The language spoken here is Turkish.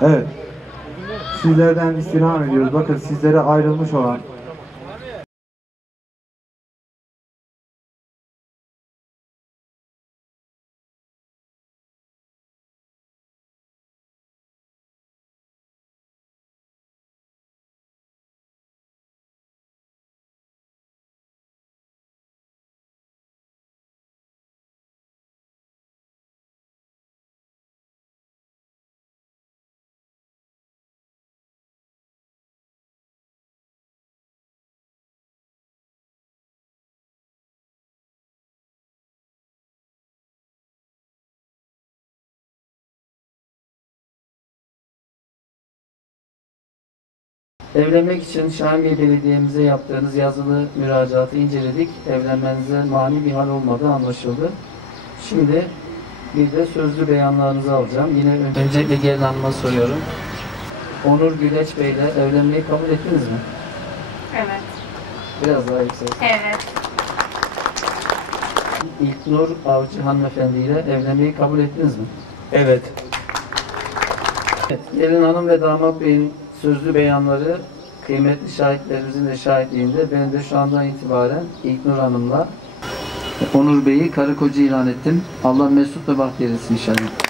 Evet. Sizlerden istirham ediyoruz. Bakın sizlere ayrılmış olan Evlenmek için Şahin Bey Belediye'mize yaptığınız yazılı müracaatı inceledik. Evlenmenize mani bir hal olmadığı anlaşıldı. Şimdi bir de sözlü beyanlarınızı alacağım. Yine öncelikle gelin hanıma soruyorum. Onur Güleç Bey ile evlenmeyi kabul ettiniz mi? Evet. Biraz daha yüksek. Evet. İlknur Avcı hanımefendi ile evlenmeyi kabul ettiniz mi? evet. Evet. Gelin hanım ve damat beyin sözlü beyanları kıymetli şahitlerimizin de şahitliğinde ben de şu andan itibaren İlknur Hanım'la Onur Bey'i karı koca ilan ettim. Allah mesut ve bahtiyar etsin inşallah.